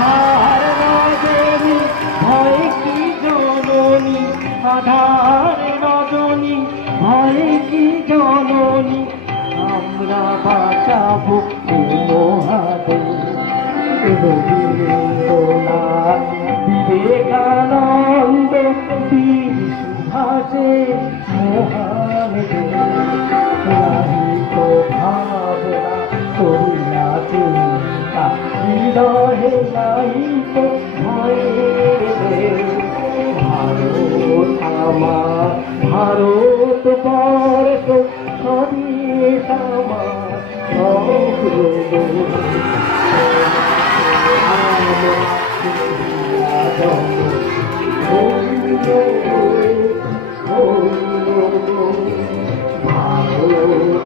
আধার রজনী ভয় কি জননী, আধার রজনী ভয় কি জননী, আমরা বাঁচাবো মহাদেব। রবীন্দ্রনাথ, বিবেকানন্দ, বীর সুভাষে মহান নাহিত ভাবনা করিয়া চিন্তা, হৃদয়ে নাহিত ভয়ে। ভারত আমার, ভারত বর্ষ স্বদেশ আমার, ভারত